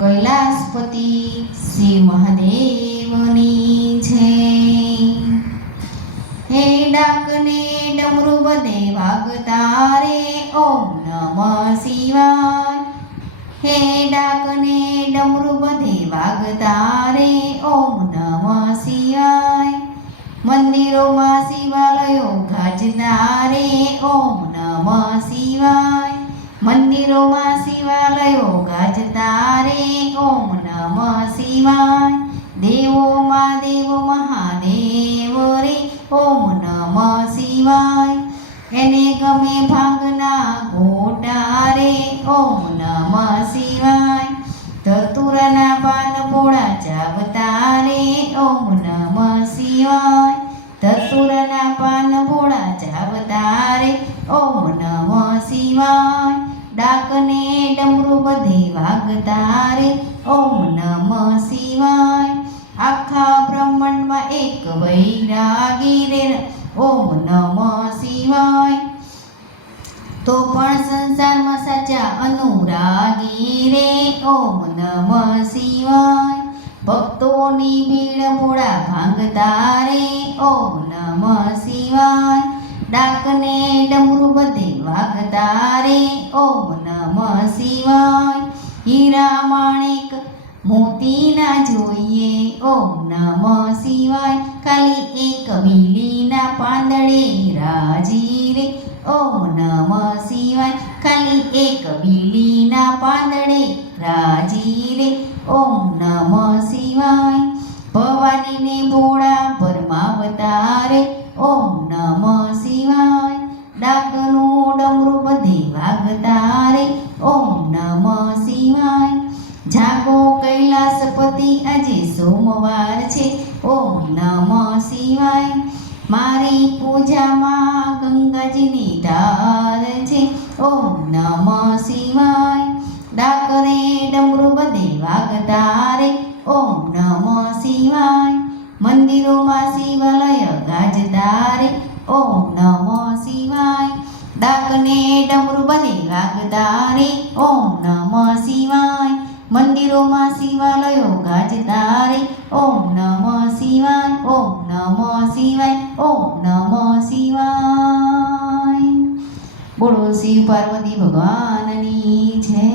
કૈલાસપતિ શ્રી મહાદેવની જય। હે ડાકને ડમરુ બધે વાગતા રે ઓમ નમઃ શિવાય। હે ડાકને ડમરુ બધે વાગતા રે ઓમ નમઃ શિવાય। મંદિરોમાં શિવાલયો ગાજતા રે ઓમ નમઃ શિવાય। મંદિરોમાં શિવાલયો ગાજતા રે ઓમ નમઃ શિવાય। દેવોમાં દેવ મહાદેવ રે ઓમ નમઃ શિવાય। એને ગમે ભાંગના ગોટા રે ઓમ નમઃ શિવાય। ધતુરના પાન ભોળા ચાવતા રે ઓમ નમઃ શિવાય। ધતુરના પાન ભોળા ચાવતા રે ઓમ નમઃ શિવાય। ડાકને ડમરુ બધે વાગતા રે ઓમ નમઃ શિવાય। આખા બ્રહ્માંડમાં એક વૈરાગી રે ઓમ નમઃ શિવાય। તો પણ સંસારમાં સાચા અનુરાગી રે ઓમ નમઃ શિવાય। ભક્તોની ભીડ ભોળા ભાંગતા રે ઓમ નમઃ શિવાય। ડાકને ડમરુ બધે વાગતા રે ઓમ નમઃ શિવાય। હીરા માણેક મોતી ના જોઈએ ઓમ નમઃ શિવાય। ખાલી એક બીલીના પાંદડે રાજી રે ઓમ નમઃ શિવાય। ખાલી એક બીલીના પાંદડે રાજી રે ઓમ નમઃ શિવાય। ભવાનીને ભોળા ભરમાવતા રે ઓમ નમઃ શિવાય। ડાકનું ડમરુ બધે વાગતા રે ઓમ નમઃ શિવાય। જાગો કૈલાસપતિ આજે સોમવાર છે ઓમ નમઃ શિવાય। મારી પૂજામાં ગંગાજીની ધાર છે ઓમ નમઃ શિવાય। ડાકરે ડમરુ બધે વાગતા રે ઓમ નમઃ શિવાય। મંદિરોમાં શિવાલય ગાજતા રે ઓમ નમઃ શિવાય। ડાકને ડમરુ બધે વાગતા રે ઓમ નમઃ શિવાય। મંદિરોમાં શિવાલયો ગાજતા રે ઓમ નમઃ શિવાય। ઓમ નમઃ શિવાય। ઓમ નમઃ શિવાય। બોલો શિવ પાર્વતી ભગવાનની જય।